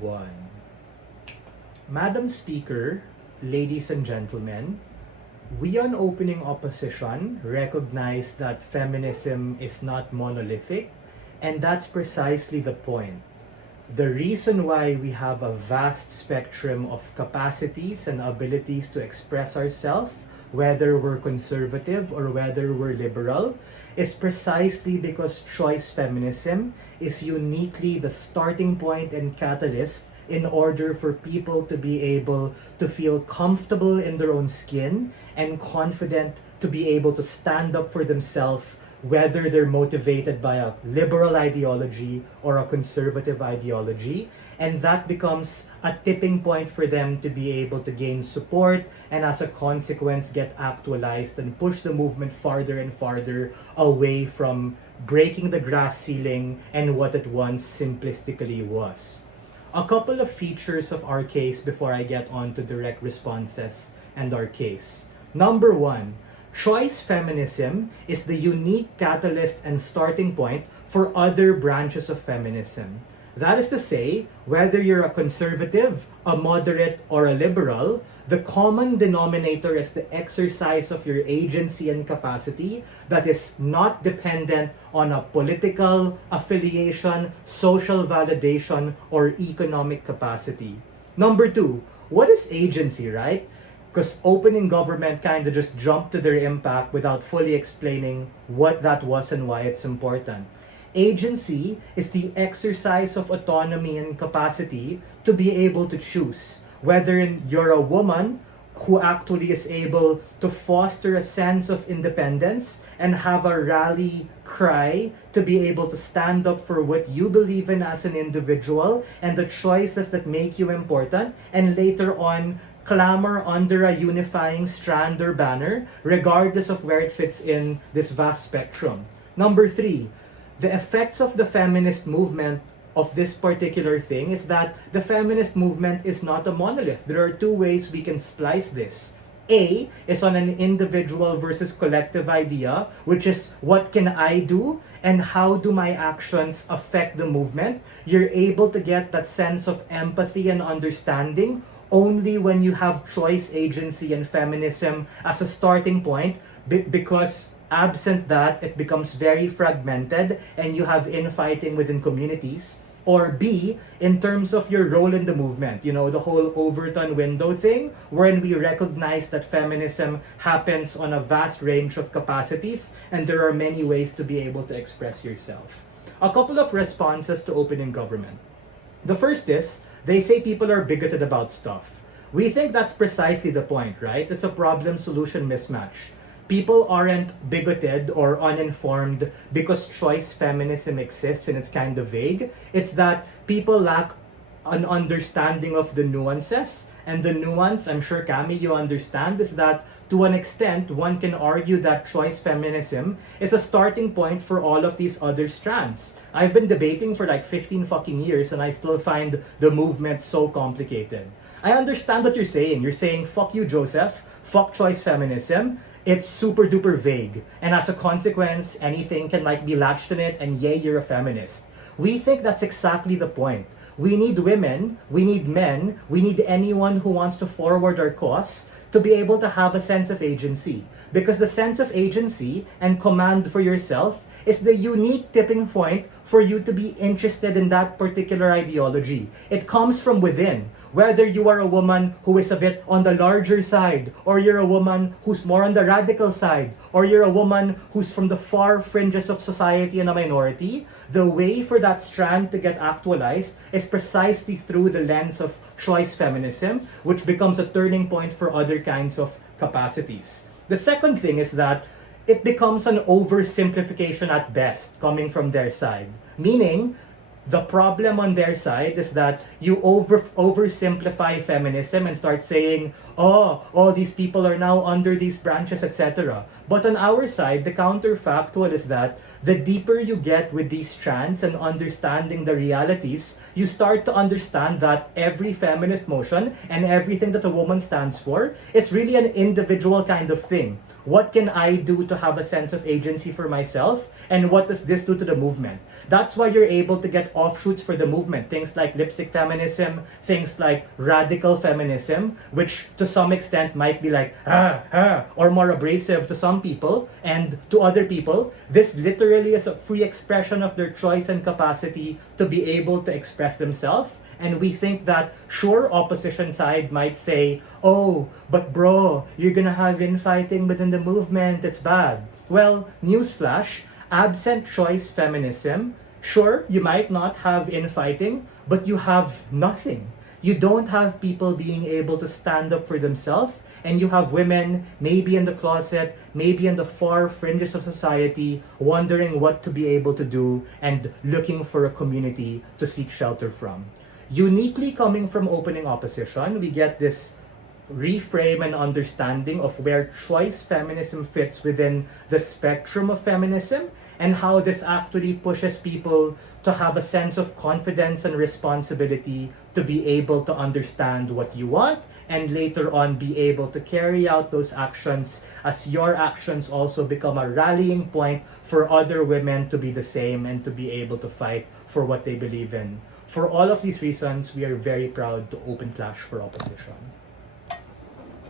One. Madam Speaker, ladies and gentlemen, we on Opening Opposition recognize that feminism is not monolithic, and that's precisely the point. The reason why we have a vast spectrum of capacities and abilities to express ourselves, whether we're conservative or whether we're liberal, is precisely because choice feminism is uniquely the starting point and catalyst in order for people to be able to feel comfortable in their own skin and confident to be able to stand up for themselves, whether they're motivated by a liberal ideology or a conservative ideology. And that becomes a tipping point for them to be able to gain support and as a consequence get actualized and push the movement farther and farther away from breaking the glass ceiling and what it once simplistically was. A couple of features of our case before I get on to direct responses and our case. Number one, choice feminism is the unique catalyst and starting point for other branches of feminism. That is to say, whether you're a conservative, a moderate, or a liberal, the common denominator is the exercise of your agency and capacity that is not dependent on a political affiliation, social validation, or economic capacity. Number two, what is agency, right? Because opening government kind of just jumped to their impact without fully explaining what that was and why it's important. Agency is the exercise of autonomy and capacity to be able to choose whether you're a woman who actually is able to foster a sense of independence and have a rally cry to be able to stand up for what you believe in as an individual and the choices that make you important, and later on clamor under a unifying strand or banner regardless of where it fits in this vast spectrum. Number three, the effects of the feminist movement of this particular thing is that the feminist movement is not a monolith. There are two ways we can splice this. A is on an individual versus collective idea, which is what can I do and how do my actions affect the movement. You're able to get that sense of empathy and understanding only when you have choice, agency, and feminism as a starting point, because absent that, it becomes very fragmented and you have infighting within communities. Or B, in terms of your role in the movement, the whole Overton window thing, wherein we recognize that feminism happens on a vast range of capacities and there are many ways to be able to express yourself. A couple of responses to opening government. The first is, they say people are bigoted about stuff. We think that's precisely the point, right? It's a problem-solution mismatch. People aren't bigoted or uninformed because choice feminism exists and it's kind of vague. It's that people lack an understanding of the nuances. And the nuance, I'm sure, Cami, you understand, is that to an extent, one can argue that choice feminism is a starting point for all of these other strands. I've been debating for like 15 fucking years and I still find the movement so complicated. I understand what you're saying. You're saying, fuck you, Josef, fuck choice feminism. It's super duper vague. And as a consequence, anything can be latched in it and yay, you're a feminist. We think that's exactly the point. We need women, we need men, we need anyone who wants to forward our cause to be able to have a sense of agency. Because the sense of agency and command for yourself is the unique tipping point for you to be interested in that particular ideology. It comes from within. Whether you are a woman who is a bit on the larger side, or you're a woman who's more on the radical side, or you're a woman who's from the far fringes of society and a minority, the way for that strand to get actualized is precisely through the lens of choice feminism, which becomes a turning point for other kinds of capacities. The second thing is that it becomes an oversimplification at best coming from their side. Meaning, the problem on their side is that you oversimplify feminism and start saying, oh, all these people are now under these branches, etc. But on our side, the counterfactual is that the deeper you get with these strands and understanding the realities, you start to understand that every feminist motion and everything that a woman stands for is really an individual kind of thing. What can I do to have a sense of agency for myself? And what does this do to the movement? That's why you're able to get offshoots for the movement. Things like lipstick feminism, things like radical feminism, which to some extent might be like, or more abrasive to some people, and to other people, this literally is a free expression of their choice and capacity to be able to express themselves. And we think that, sure, opposition side might say, oh, but bro, you're gonna have infighting within the movement, it's bad. Well, newsflash, absent choice feminism, sure, you might not have infighting, but you have nothing. You don't have people being able to stand up for themselves, and you have women maybe in the closet, maybe in the far fringes of society, wondering what to be able to do and looking for a community to seek shelter from. Uniquely coming from opening opposition, we get this reframe and understanding of where choice feminism fits within the spectrum of feminism, and how this actually pushes people to have a sense of confidence and responsibility to be able to understand what you want, and later on be able to carry out those actions, as your actions also become a rallying point for other women to be the same and to be able to fight for what they believe in. For all of these reasons, we are very proud to open Clash for Opposition.